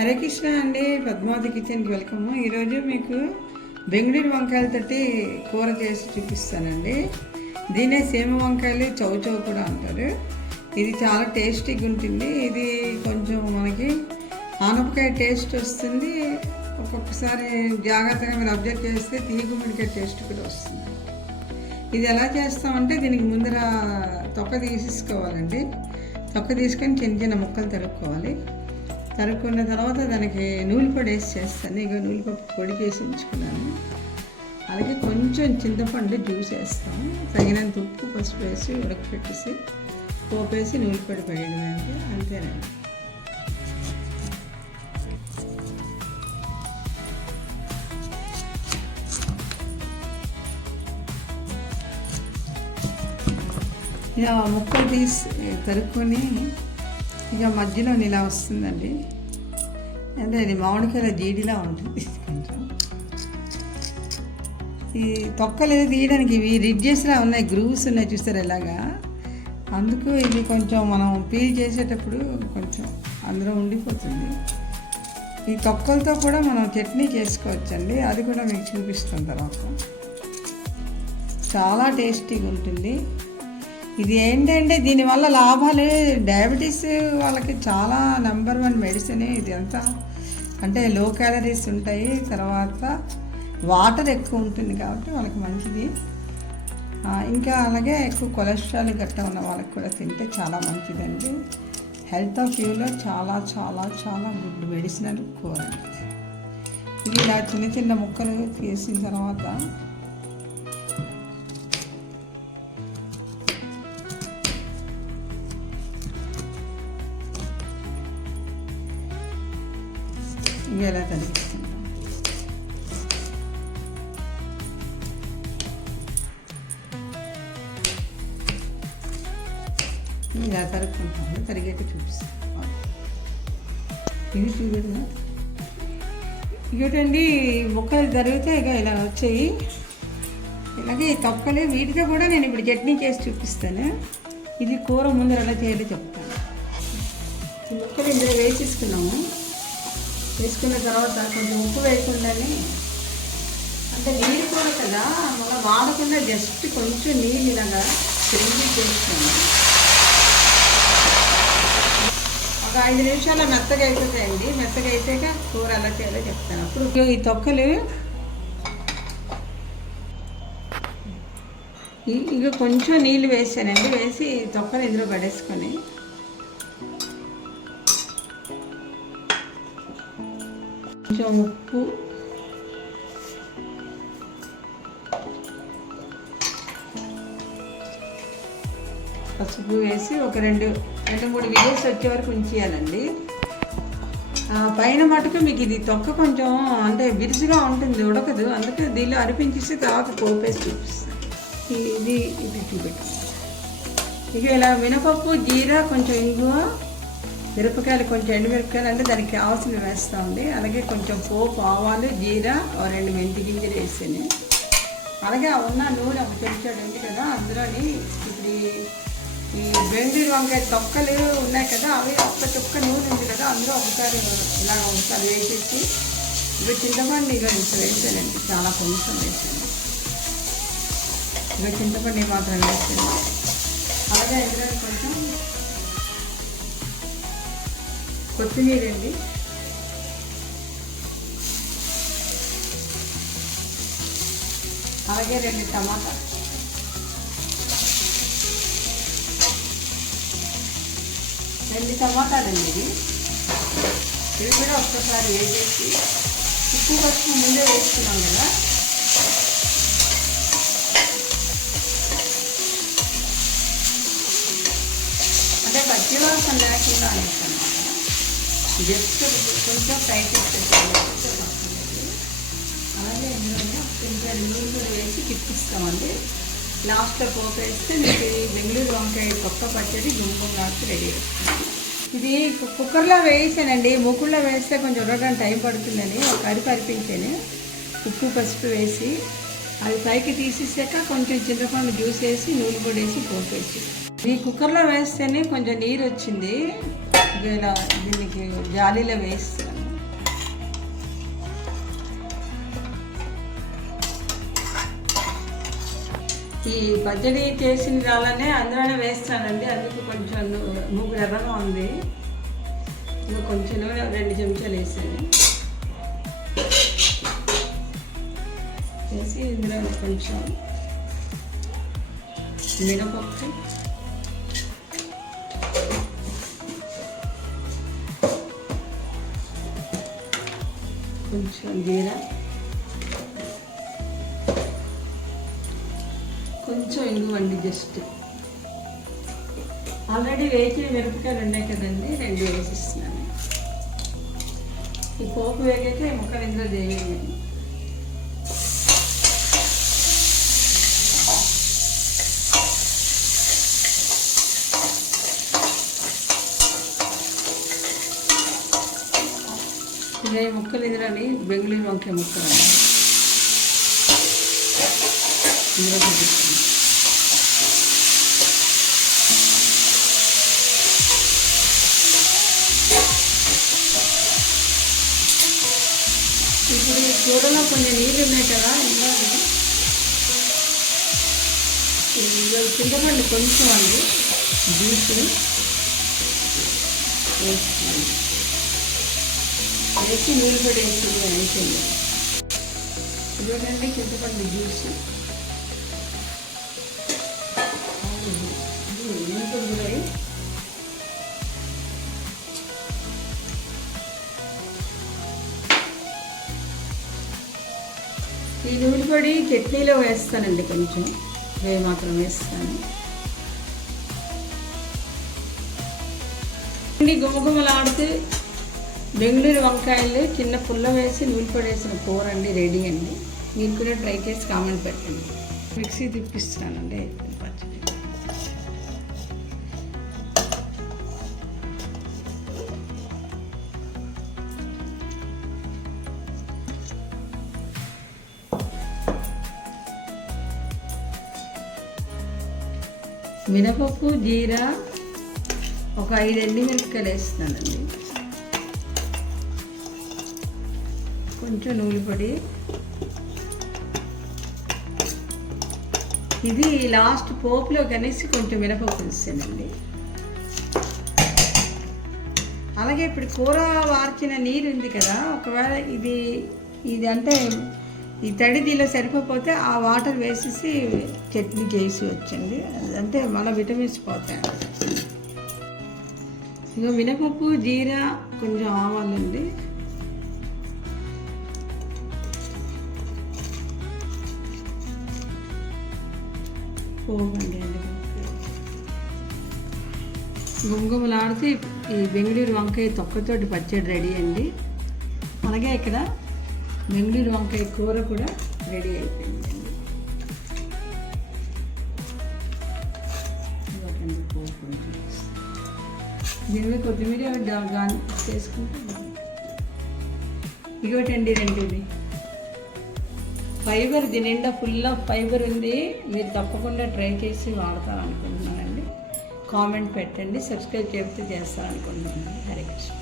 హరే కృష్ణ అండి పద్మావతి కిచెన్కి వెల్కమ్. ఈరోజు మీకు బెంగళూరు వంకాయలతోటి కూర చేసి చూపిస్తానండి. దీనే సేమ వంకాయలు చౌ చౌ కూడా అంటారు. ఇది చాలా టేస్టీగా ఉంటుంది. ఇది కొంచెం మనకి ఆనపకాయ టేస్ట్ వస్తుంది. ఒక్కొక్కసారి జాగ్రత్తగా మీరు అబ్జర్వ్ చేస్తే తీగుమిడికాయ టేస్ట్ కూడా వస్తుంది. ఇది ఎలా చేస్తామంటే దీనికి ముందర తొక్క తీసేసుకోవాలండి. తొక్క తీసుకొని చిన్న చిన్న ముక్కలు తరుక్కోవాలి. తరుక్కున్న తర్వాత దానికి నూలిపొడి పొడి వేసి చేస్తాను. ఇక నూనె పప్పు పొడి చేసి ఉంచుకున్నాను. అలాగే కొంచెం చింతపండు జ్యూస్ వేస్తాము తగినంత ఉప్పు పసుపు వేసి ఉడకపెట్టేసి పోపేసి నూలిపొడి పొడి వేయడం అంటే అంతేనండి. ఇక ముక్కలు తీసి తరుక్కొని ఇక మధ్యలో ఇలా వస్తుందండి. అంటే ఇది మామిడికాయల జీడిలా ఉంటుంది ఈ తొక్కలు తీయడానికి ఇవి రిడ్జెస్లా ఉన్నాయి గ్రూవ్స్ ఉన్నాయి చూస్తారు ఎలాగా అందుకు ఇది కొంచెం మనం పీల్ చేసేటప్పుడు కొంచెం అందులో ఉండిపోతుంది. ఈ తొక్కలతో కూడా మనం చట్నీ చేసుకోవచ్చండి. అది కూడా మీకు చూపిస్తాం తర్వాత. చాలా టేస్టీగా ఉంటుంది ఇది ఏంటంటే దీనివల్ల లాభాలు డయాబెటీస్ వాళ్ళకి చాలా నెంబర్ వన్ మెడిసిన్ ఇది అంతా. అంటే లో క్యాలరీస్ ఉంటాయి తర్వాత వాటర్ ఎక్కువ ఉంటుంది కాబట్టి వాళ్ళకి మంచిది. ఇంకా అలాగే ఎక్కువ కొలెస్ట్రాల్ గట్ట ఉన్న వాళ్ళకి కూడా తింటే చాలా మంచిదండి. హెల్త్ ఆఫ్ యూలో చాలా చాలా చాలా గుడ్ మెడిసినల్ కూర ఇది ఇలా చిన్న చిన్న ముక్కలు తీసిన తర్వాత ఇవి ఎలా ఇలా తరుక్కుంటాము తరిగాక చూపిస్తాం. ఇది చూడదా ఇగటండి ముక్కలు తరిగితే ఇక ఇలా వచ్చాయి. ఇలాగే ఈ తొక్కలు వీటితో కూడా నేను ఇప్పుడు చట్నీ చేసి చూపిస్తాను. ఇది కూర ముందర ఎలా చేయాలో చెప్తాను. ఈ ముక్కలు ఇందులో వేసేసుకున్నాము. వేసుకున్న తర్వాత కొంచెం ఉప్పు వేయకుండానే అంటే నీళ్ళు కూడా కదా మళ్ళీ వాడకుండా జస్ట్ కొంచెం నీళ్ళు ఇలాగా తిరిగి చేస్తాను. ఒక ఐదు నిమిషాలు మెత్తగా అయిపోతాయండి. మెత్తగా అయిపోయాక కూర ఎలా చేయాలో చెప్తాను. అప్పుడు ఈ తొక్కలు ఇ- ఇక కొంచెం నీళ్ళు వేసానండి. వేసి ఈ తొక్కలు ఇందులో పడేసుకొని కొంచెం ఉప్పు పసుపు వేసి ఒక రెండు రెండు మూడు విజిల్స్ వచ్చే వరకు ఉంచేయాలండి. పైన మటుకు మీకు ఇది తొక్క కొంచెం అంటే బిరుసుగా ఉంటుంది ఉడకదు. అందుకే దీనిలో అరిపించేసి తర్వాత పోపేసి చూపిస్తాను. ఇది ఇది చూపెట్టు ఇక ఇలా మినపప్పు జీరా కొంచెం ఇంగువ మిరపకాయలు కొంచెం ఎండుమిరపకాయలు అంటే దానికి కావాల్సిన ఉంది. అలాగే కొంచెం పోపు ఆవాలు జీరా రెండు మెంతి గింజలు వేసాను అలాగే ఆ ఉన్న నూనె ఒక చెంచాడు ఉంది కదా అందులోని ఇప్పుడు ఈ- బెండి వంకాయ తొక్కలు ఉన్నాయి కదా అవి ఒక్క చుక్క నూనె ఉంది కదా అందులో ఒకసారి ఇలాగ ఒకసారి వేసేసి ఇవి చింతపండు ఇలా ఇంత వేసానండి చాలా కొంచెం వేసాను ఇవి చింతపండు మాత్రం వేసాను అలాగే ఇందులో కొంచెం కొత్తిమీర అండి అలాగే రెండు టమాటా. రెండు టమాటాలండి ఇది ఇవి కూడా ఒక్కసారి వేసేసి ఉప్పు పసుపు ముందే వేసుకున్నాం కదా. అంటే పచ్చివాసన లేకుండా జస్ట్ కొంచెం ఫ్రై చేసేసి అలాగే ఇందులోనే కొంచెం నీళ్ళు కూడా వేసి తిప్పిస్తామండి లాస్ట్లో పోపు వేస్తే మీకు బెంగళూరు వంకాయ కొత్త పచ్చడి గుంపం కాచి రెడీ అవుతుంది ఇది కుక్కర్లో వేసానండి ముక్కుల్లో వేస్తే కొంచెం ఉడకడానికి టైం పడుతుందని ఒక అరి పరిపించాను ఉప్పు పసుపు వేసి అది పైకి తీసేసాక కొంచెం చింతపండు జ్యూస్ వేసి నూనె పొడి వేసి పోపేసి ఈ కుక్కర్లో వేస్తేనే కొంచెం నీరు వచ్చింది. ఇలా దీనికి జాలీలో వేస్తాను ఈ పచ్చడి చేసిన రాళ్ళనే అందులోనే వేస్తానండి. అందుకు కొంచెం మూగు ఎర్రగా ఉంది. ఇంకా కొంచెం రెండు చెంచాలు వేసాను. వేసి ఇందులో కొంచెం మినపప్పు. కొంచెం జీరా కొంచెం ఇంగువండి జస్ట్. ఆల్రెడీ వేసిన మిరపకాయలు ఉన్నాయి కదండి రెండు వేసిస్తున్నాను. ఈ పోపు వేగాక ముక్కలు ఇందులో చేయలేదు వంకాయ ముక్కలు ఇందులోని బెంగళూరు వంకాయ ముక్కలు? అండి ఇందులో చూపిస్తాను. ఇప్పుడు ఈ కూరలో కొన్ని నీళ్ళు ఉన్నాయి కదా ఇందులో చింతపండు కొంచెం అండి. జ్యూస్ వేస్తున్నాను వేసి నీళ్ళు కూడా వేసింది వేసింది ఇదిగోనండి చింతపండు జ్యూస్. ఈ నూనె పొడి చట్నీలో వేస్తానండి కొంచెం. వే మాత్రం వేస్తాను. ఇన్ని గుమగుమలాడితే బెంగళూరు వంకాయలు చిన్న పుల్ల వేసి నూనె పొడి వేసిన కూర అండి రెడీ అండి. మీరు కూడా ట్రై చేసి కామెంట్ పెట్టండి. మిక్సీ తిప్పిస్తున్నానండి పచ్చడి. మినపప్పు జీరా ఒక ఐదు ఎండుమిరపకాయలు వేస్తున్నానండి. కొంచెం నూనె పొడి. ఇది లాస్ట్ పోపులో కనేసి కొంచెం మినపప్పు వేసానండి అలాగే ఇప్పుడు కూర వార్చిన నీరు ఉంది కదా ఒకవేళ ఇది ఇది అంటే ఈ తడి దీనిలో సరిపోతే ఆ వాటర్ వేసేసి చట్నీ చేసి వచ్చింది అంటే మళ్ళీ విటమిన్స్ పోతాయి. ఇక మినపప్పు జీరా కొంచెం ఆవాలండి పోగండి అండి. ఈ బెంగళూరు వంకాయ తొక్కతోటి పచ్చడి రెడీ అండి. అలాగే ఇక్కడ బెంగళూరు వంకాయ కూర కూడా రెడీ అయిపోయింది. దీనిలో కొత్తిమీర గా- గాని చేసుకుంటే ఇవ్వటండి రెండుది ఫైబర్ దీని నిండా ఫుల్ ఆఫ్ ఫైబర్ ఉంది. మీరు తప్పకుండా ట్రై చేసి వాడతారనుకుంటున్నానండి. కామెంట్ పెట్టండి సబ్స్క్రైబ్ చేస్తే చేస్తారనుకుంటున్నాను హరే కృష్ణ.